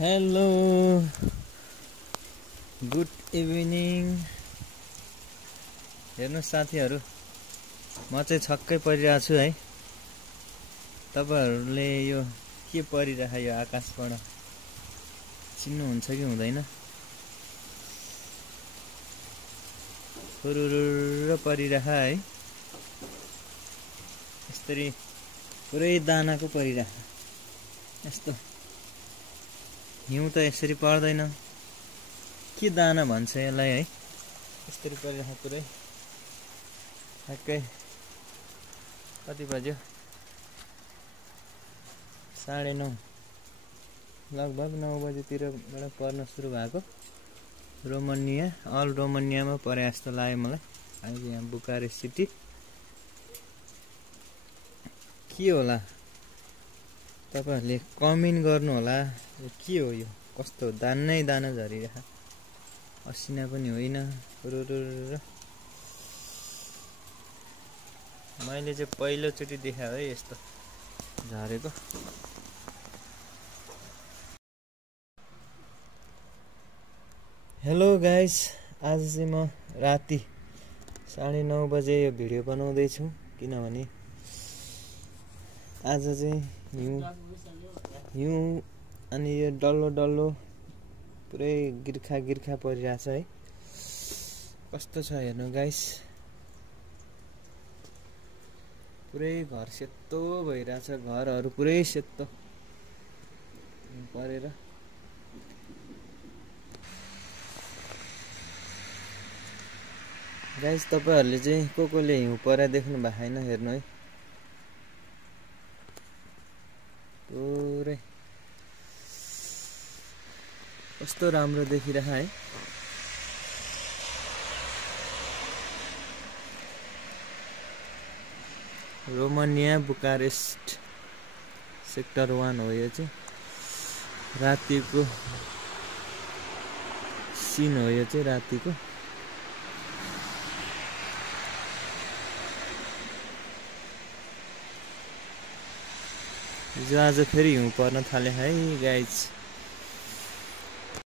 Hello good evening. हेर्नु साथीहरु, म चाहिँ छक्कै परिरहेको छु है। तपाईहरुले यो के परिरहेको यो आकाशबाट चिन्नुहुन्छ कि हुँदैन? फुरुरुर परिरहेको है। यसरी पुरै दानाको परिरहेको। यस्तो हिउँ त यसरी पर्दैन, के दाना भन्छ यसलाई है। यसरी परिरहेको पुरै। ठ्याक्कै कति बज्यो? 9:30, लगभग 9 बजेतिरबाट पर्न सुरु भएको। रोमानिया, अल रोमानियामा परे जस्तो लाग्यो मलाई। अहिले यहाँ बुकारेस्ट सिटी के होला? तपाईहरुले कमेन्ट गर्नु होला। के हो यो? कस्तो दानै दाना झरिरहेको, असिना पनि होइन। मैले चाहिँ पहिलोचोटि देखाएँ है यस्तो झरेको। हेलो गाइस, आज चाहिँ म राति 9:30 बजे यो भिडियो बनाउँदैछु, किनभने आज चाहिँ हिउँ अनि यो डल्लो डल्लो पुरै गिर्खा परिरहेछ है। कस्तो छ हेर्नु गाइस, पुरै घर सेतो भइरहेछ। घरहरू पुरै सेतो परेर। गाइस, तपाईहरुले चाहिँ कोले हिउँ परे देख्नु भएको छैन? हेर्नु है, पुरै कस्तो राम्रो देखिरह है। रोमानिया बुकारेस्ट सेक्टर 1 हो यो चाहिँ। रातिको सिन हो यो चाहिँ, रातिको। हिजो आज फेरि हिउँ पर्न थाले है गाइस।